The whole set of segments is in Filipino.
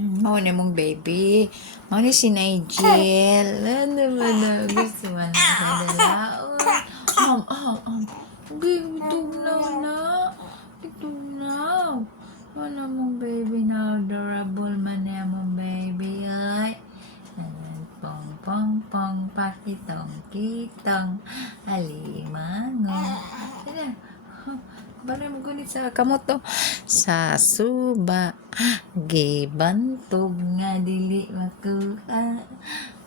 Mao na mong baby. Mao ni si Nigel. Ano ba na? Gusto mo na kadalaon. Baby, tugnaw na. Itugnaw. Wala mong baby na adorable man na mong baby. Ay. Pong pong pong pakitong kitong alimango. Sige. Bala mo gunit sa kamot to. Sa suba, gibantog nga dili makuha.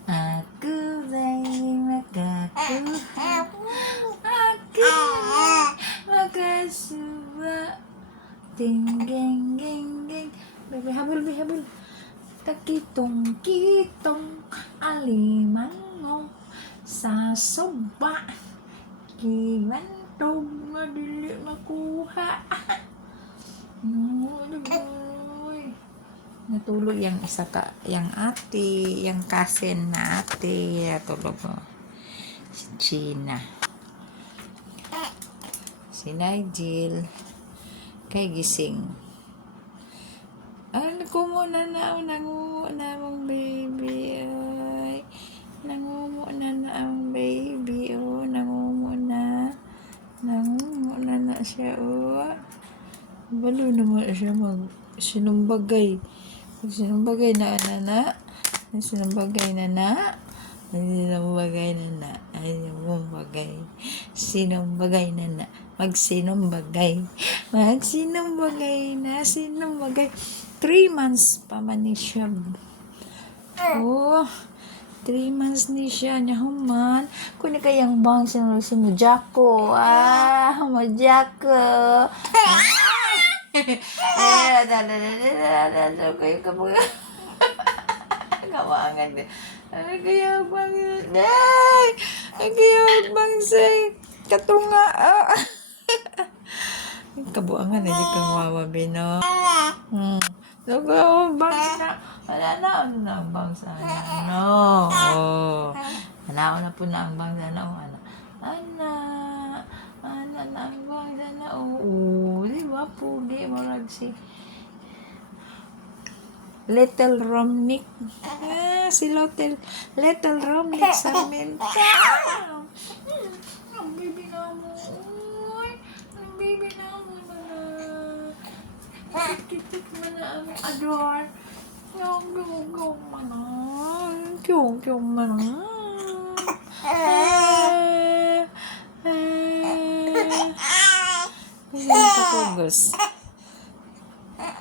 Ako ba'y makakuha? Ako makasuba. Ting geng geng geng. Baby, habol, habol. Takitong kitong alimango. Sa suba, gibantog nga dili makuha. No, boy. Natulog yung isa ka, yung ate, yung cousin na ate, natulog ko. Si Gina. Si Nigel. Kay gising. Ano ko muna na, nangumo na mong baby, ay. Nangumo na ang baby, oh, nangumo na. Nangumo na siya, oh. Balo naman siya sinumbagay. Sinumbagay na. Sinumbagay na. Sinumbagay na. Sinumbagay na. Magsinumbagay. Sinumbagay. 3 months pa man ni siya. Oh, 3 months ni siya. Nyahuman. Kung kayang bang si Mujako. Mujako. Kayo ka mga kawangan din. Ay, kaya bang yun? Ay, kaya bang say katunga. Kabuangan na di kang wawabi, no? Lugaw, bangs na. Wala na, ano na ang bangs na. No. Ano na po na ang bangs na. Ana na ang bangs na. Di ba? Pugi mo lang si Little Romnick. Si Little Romnick sa amin. Ang baby na mo. Ang baby na mo na. Kitik mo na ang adore. Yung mo na. Yung mo na. Kasi nakapagos.